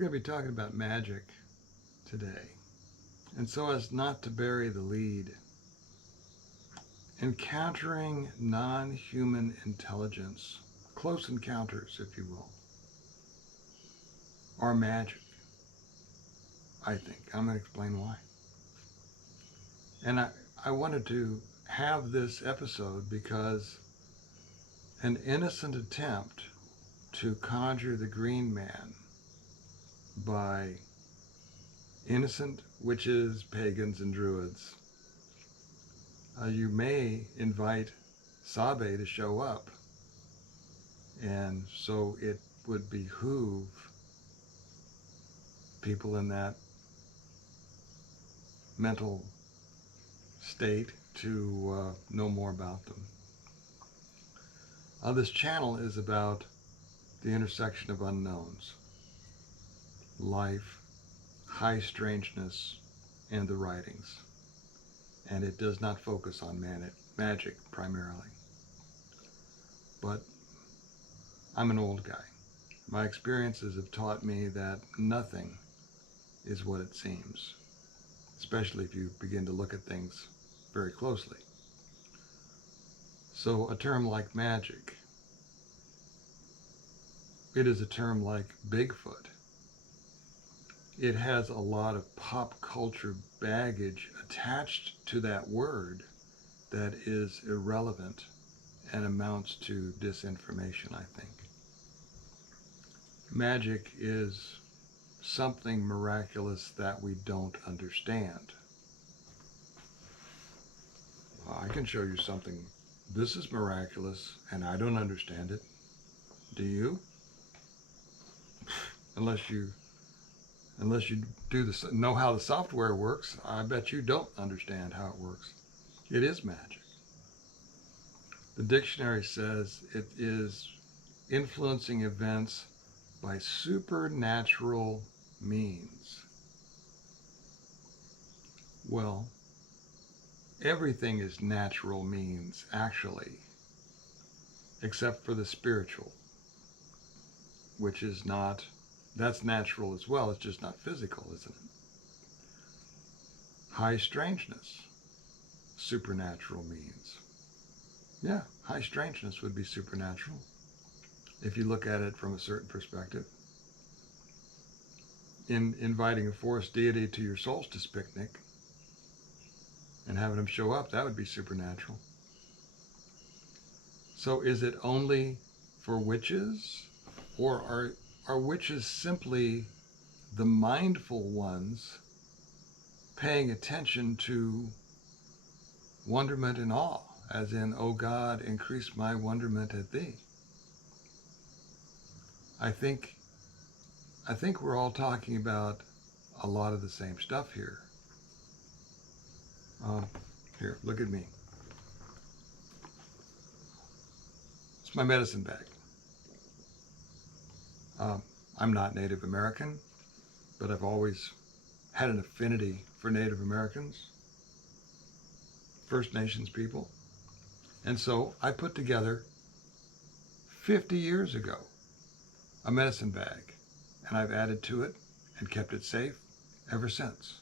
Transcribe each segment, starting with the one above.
We're going to be talking about magic today. And so as not to bury the lead, encountering non-human intelligence, close encounters, if you will, are magic, I think. I'm going to explain why. And I wanted to have this episode because an innocent attempt to conjure the green man by innocent witches, pagans, and druids. You may invite Sabe to show up, and so it would behoove people in that mental state to know more about them. This channel is about the intersection of unknowns, life, high strangeness, and the writings. And it does not focus on magic primarily. But I'm an old guy. My experiences have taught me that nothing is what it seems, especially if you begin to look at things very closely. So a term like magic, it is a term like Bigfoot. It has a lot of pop culture baggage attached to that word that is irrelevant and amounts to disinformation, I think. Magic is something miraculous that we don't understand. I can show you something. This is miraculous and I don't understand it. Do you? Unless you know how the software works, I bet you don't understand how it works. It is magic. The dictionary says it is influencing events by supernatural means. Well, everything is natural means, actually, except for the spiritual, which is not, that's natural as well, it's just not physical, isn't it? High strangeness, supernatural means. Yeah, high strangeness would be supernatural if you look at it from a certain perspective. In inviting a forest deity to your solstice picnic and having them show up, that would be supernatural. So is it only for witches, or are witches simply the mindful ones paying attention to wonderment and awe, as in, "O God, increase my wonderment at thee"? I think we're all talking about a lot of the same stuff here. Here, look at me. It's my medicine bag. I'm not Native American, but I've always had an affinity for Native Americans, First Nations people. And so I put together 50 years ago a medicine bag, and I've added to it and kept it safe ever since.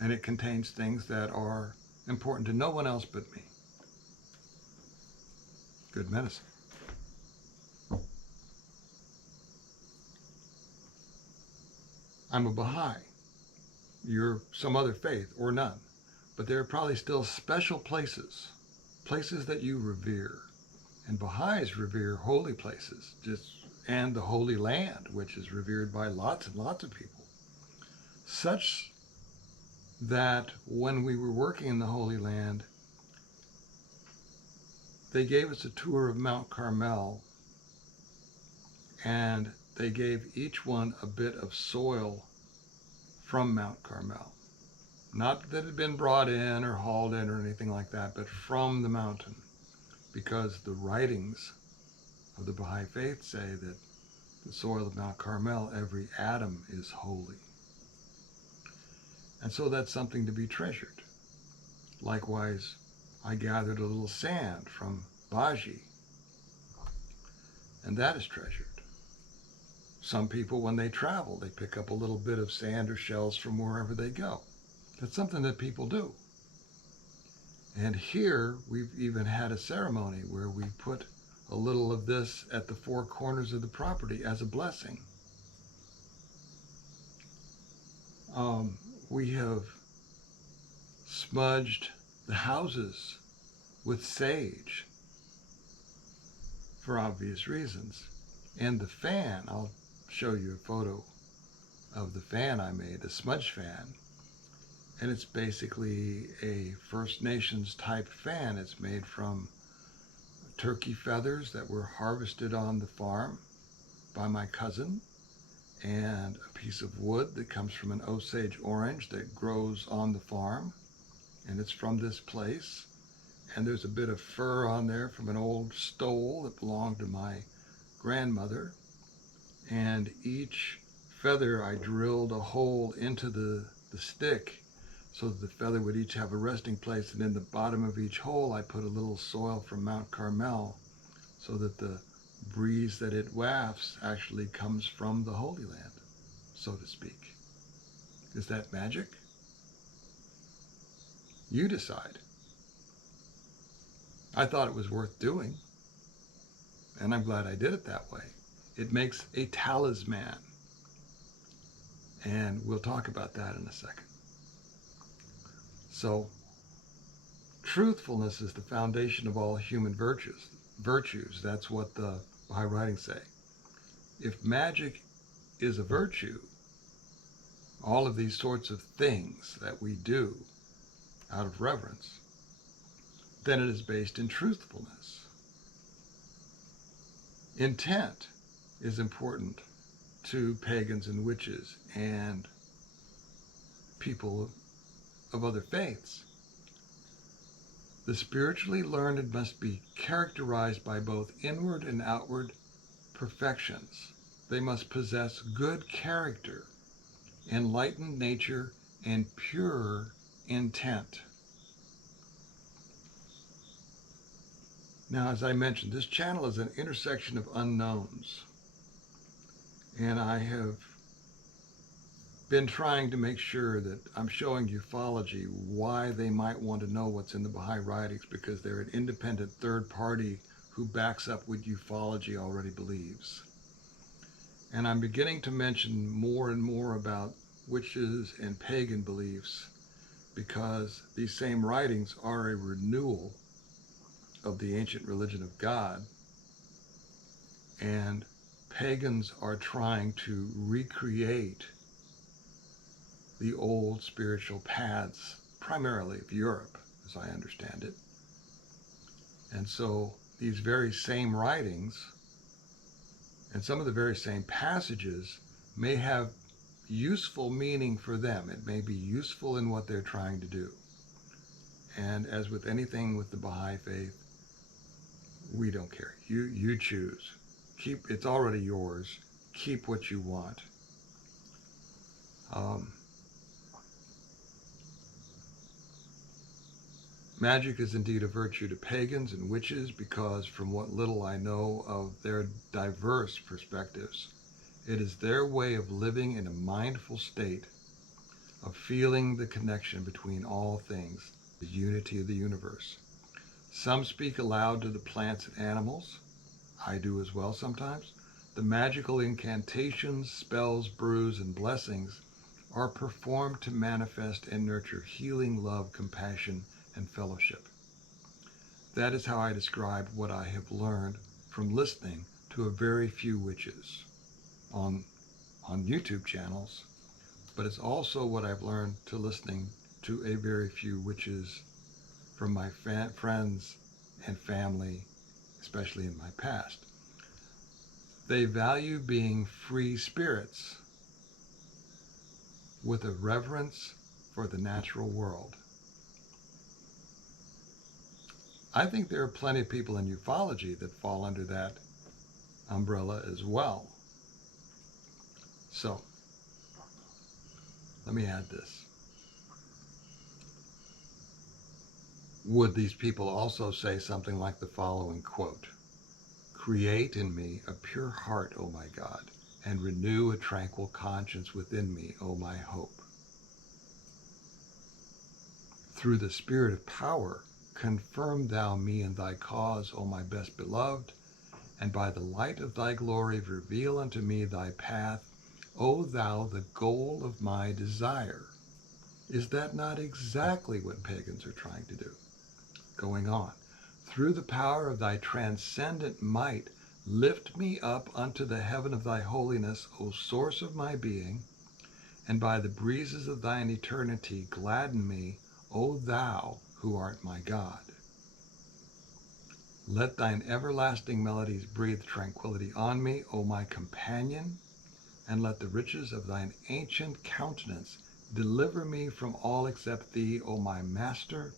And it contains things that are important to no one else but me. Good medicine. I'm a Baha'i. You're some other faith or none. But there are probably still special places that you revere. And Baha'is revere holy places, and the Holy Land, which is revered by lots and lots of people. Such that when we were working in the Holy Land, they gave us a tour of Mount Carmel, and they gave each one a bit of soil from Mount Carmel. Not that it had been brought in or hauled in or anything like that, but from the mountain, because the writings of the Baha'i faith say that the soil of Mount Carmel, every atom is holy. And so that's something to be treasured. Likewise, I gathered a little sand from Baha'i, and that is treasured. Some people, when they travel, they pick up a little bit of sand or shells from wherever they go. That's something that people do. And here, we've even had a ceremony where we put a little of this at the four corners of the property as a blessing. We have smudged the houses with sage for obvious reasons. And the fan, I'll show you a photo of the fan I made, the smudge fan. And it's basically a First Nations type fan. It's made from turkey feathers that were harvested on the farm by my cousin, and a piece of wood that comes from an Osage orange that grows on the farm, and it's from this place. And there's a bit of fur on there from an old stole that belonged to my grandmother. And each feather, I drilled a hole into the stick so that the feather would each have a resting place. And in the bottom of each hole, I put a little soil from Mount Carmel so that the breeze that it wafts actually comes from the Holy Land, so to speak. Is that magic? You decide. I thought it was worth doing, and I'm glad I did it that way. It makes a talisman, and we'll talk about that in a second. So, truthfulness is the foundation of all human virtues. That's what the Baha'i writings say. If magic is a virtue, all of these sorts of things that we do out of reverence, then it is based in truthfulness. Intent is important to pagans and witches and people of other faiths. The spiritually learned must be characterized by both inward and outward perfections. They must possess good character, enlightened nature, and pure intent. Now, as I mentioned, this channel is an intersection of unknowns, and I have been trying to make sure that I'm showing ufology why they might want to know what's in the Baha'i writings, because they're an independent third party who backs up what ufology already believes. And I'm beginning to mention more and more about witches and pagan beliefs, because these same writings are a renewal of the ancient religion of God, and pagans are trying to recreate the old spiritual paths, primarily of Europe, as I understand it. And so these very same writings and some of the very same passages may have useful meaning for them. It may be useful in what they're trying to do. And as with anything with the Baha'i faith, we don't care. You choose. It's already yours. Keep what you want. Magic is indeed a virtue to pagans and witches, because from what little I know of their diverse perspectives, it is their way of living in a mindful state, of feeling the connection between all things, the unity of the universe. Some speak aloud to the plants and animals. I do as well sometimes. The magical incantations, spells, brews, and blessings are performed to manifest and nurture healing, love, compassion, and fellowship. That is how I describe what I have learned from listening to a very few witches on YouTube channels, but it's also what I've learned to listening to a very few witches from my friends and family, especially in my past. They value being free spirits with a reverence for the natural world. I think there are plenty of people in ufology that fall under that umbrella as well. So, let me add this. Would these people also say something like the following quote: "Create in me a pure heart, O my God, and renew a tranquil conscience within me, O my hope. Through the spirit of power, confirm thou me in thy cause, O my best beloved, and by the light of thy glory reveal unto me thy path, O thou the goal of my desire. Is that not exactly what pagans are trying to do? Going on. Through the power of thy transcendent might, lift me up unto the heaven of thy holiness, O source of my being, and by the breezes of thine eternity gladden me, O thou who art my God. Let thine everlasting melodies breathe tranquility on me, O my companion, and let the riches of thine ancient countenance deliver me from all except thee, O my master,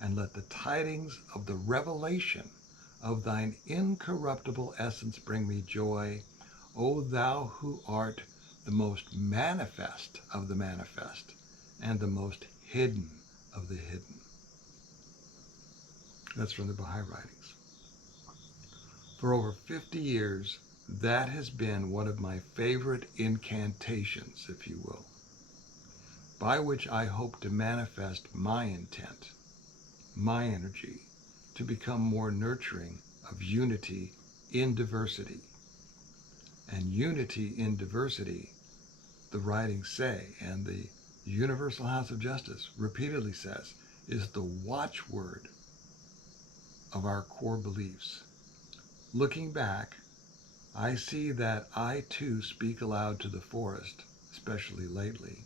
and let the tidings of the revelation of thine incorruptible essence bring me joy, O thou who art the most manifest of the manifest, and the most hidden of the hidden. That's from the Baha'i writings. For over 50 years, that has been one of my favorite incantations, if you will, by which I hope to manifest my intent, my energy, to become more nurturing of unity in diversity. And unity in diversity, the writings say, and the Universal House of Justice repeatedly says, is the watchword of our core beliefs. Looking back, I see that I too speak aloud to the forest, especially lately.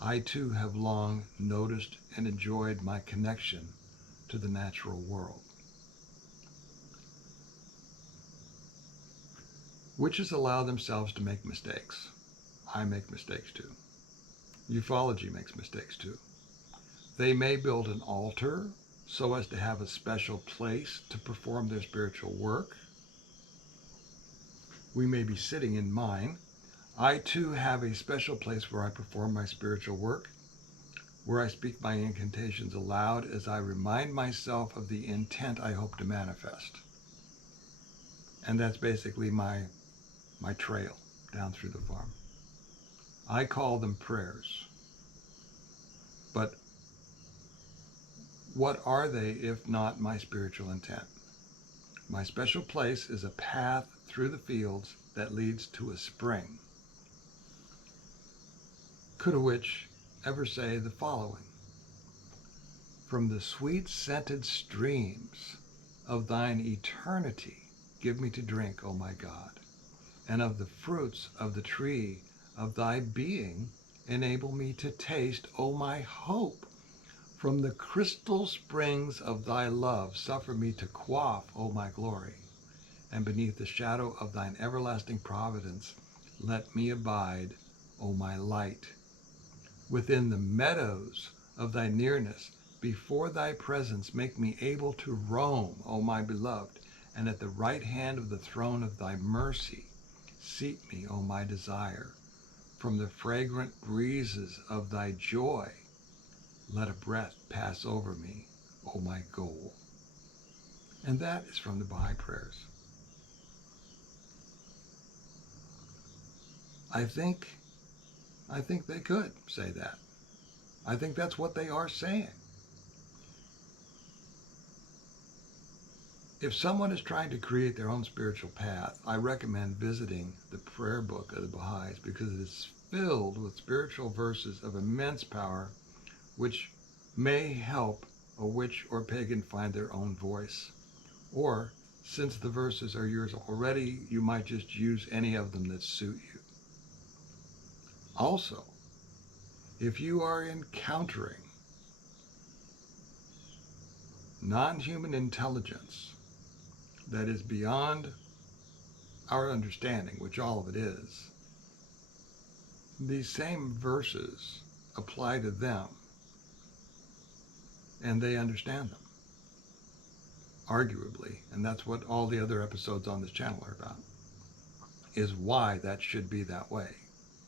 I too have long noticed and enjoyed my connection to the natural world. Witches allow themselves to make mistakes. I make mistakes too. Ufology makes mistakes too. They may build an altar so as to have a special place to perform their spiritual work. We may be sitting in mine. I too have a special place where I perform my spiritual work, where I speak my incantations aloud as I remind myself of the intent I hope to manifest. And that's basically my trail down through the farm. I call them prayers. But what are they if not my spiritual intent? My special place is a path through the fields that leads to a spring. Could a witch ever say the following? From the sweet-scented streams of thine eternity give me to drink, O my God, and of the fruits of the tree of thy being enable me to taste, O my hope. From the crystal springs of thy love suffer me to quaff, O my glory, and beneath the shadow of thine everlasting providence let me abide, O my light. Within the meadows of thy nearness, before thy presence, make me able to roam, O my beloved, and at the right hand of the throne of thy mercy seat me, O my desire. From the fragrant breezes of thy joy let a breath pass over me, O my goal. And that is from the Baha'i prayers. I think they could say that. I think that's what they are saying. If someone is trying to create their own spiritual path, I recommend visiting the prayer book of the Baha'is because it is filled with spiritual verses of immense power which may help a witch or pagan find their own voice. Or, since the verses are yours already, you might just use any of them that suit you. Also, if you are encountering non-human intelligence that is beyond our understanding, which all of it is, these same verses apply to them, and they understand them, arguably, and that's what all the other episodes on this channel are about, is why that should be that way.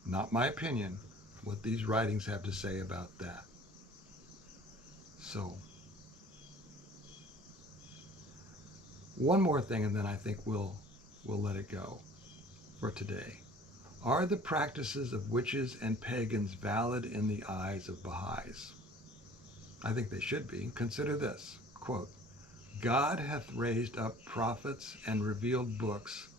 Not my opinion, what these writings have to say about that. So, one more thing, and then I think we'll let it go. for today. Are the practices of witches and pagans valid in the eyes of Baha'is? I think they should be. Consider this, quote, God hath raised up prophets and revealed books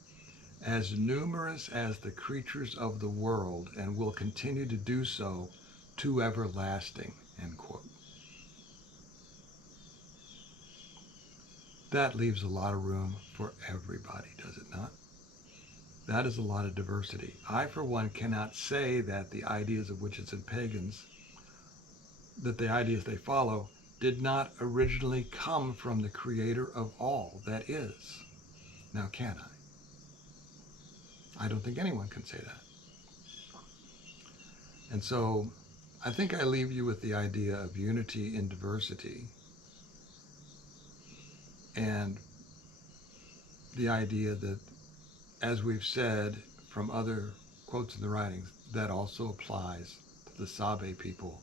as numerous as the creatures of the world, and will continue to do so to everlasting, end quote. That leaves a lot of room for everybody, does it not? That is a lot of diversity. I, for one, cannot say that the ideas of witches and pagans, that the ideas they follow, did not originally come from the creator of all that is. Now, can I? I don't think anyone can say that. And so I think I leave you with the idea of unity in diversity, and the idea that, as we've said from other quotes in the writings, that also applies to the Sabe people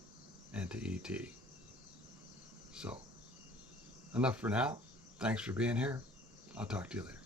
and to ET. So, enough for now. Thanks for being here. I'll talk to you later.